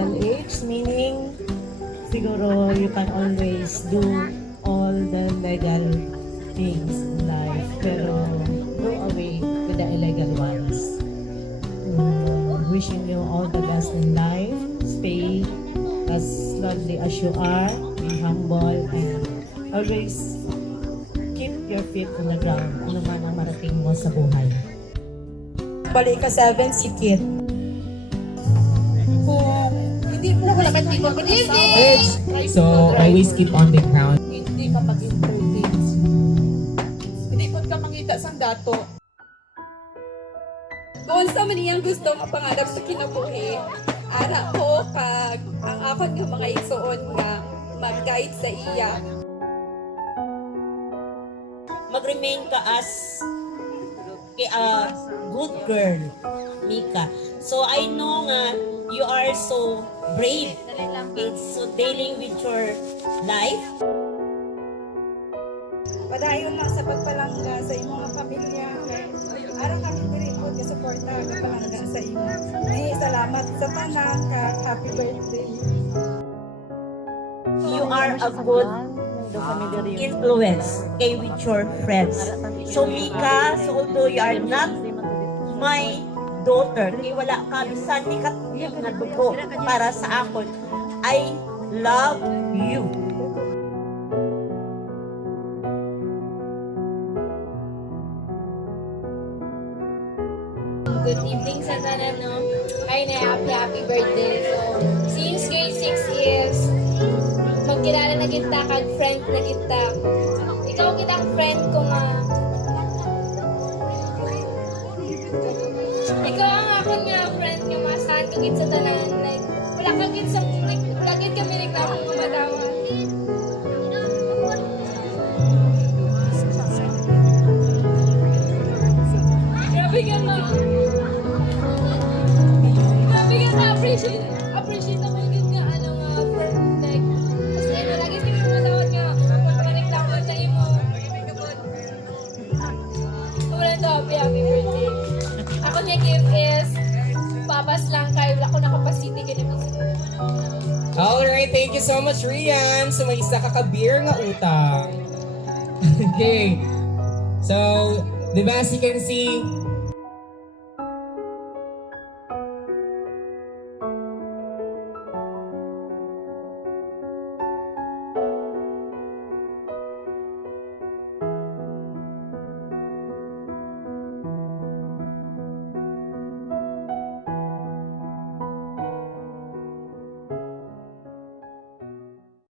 legal age, meaning siguro you can always do all the legal things in life, pero go away with the illegal ones. Wishing you all the best in life. Stay as lovely as you are, be humble, and always keep your feet on the ground, ano man ang marating mo sa buhay. Balik ka 7, si Kit. Kung hindi mo wala ka hindi ko So always keep on the ground. hindi ka mag-entertain. Hindi ko ka mangita sa dato. Kung sa maniyang gusto mapangarap sa kinabuhi, ara ko kag ang akon nga mga igsuon nga mag-guide sa iya. Mag-remain ka as a good girl, Mika. So I know nga you are so brave. Okay, so dealing with your life. Padayon na sa pagpalangga sa imong mga pamilya. Ara kami diri po nga suporta nga palangga sa imo. Ay salamat sa tanan ka. Happy birthday. You are a good influence with your friends. So Mika, so although you are not my daughter, kay wala ka bisan ni ka nga dugo para sa akon, I love you. Good evening sa tanan, no? Ay na happy birthday. So, since grade 6 is magkilala na kita kag friend na kita. Ikaw kitang friend ko nga. Ikaw ang akon nga friend nga masahan kagit sa tanan. Like, wala kagit sa wala kagit kami reklamo nga madawa. Grabe ka na. Grabe ka na. Appreciate ako yung nga ano nga friend. Like, kasi lagi kami matawag nga pagpapareklamo sa imo. Wala ito, happy birthday. Ako niya gift is papas lang kayo. Wala ko na capacity ganyan. Alright, thank you so much, Rian. So may isa ka ka-beer nga utang. Okay. So, di ba as you can see,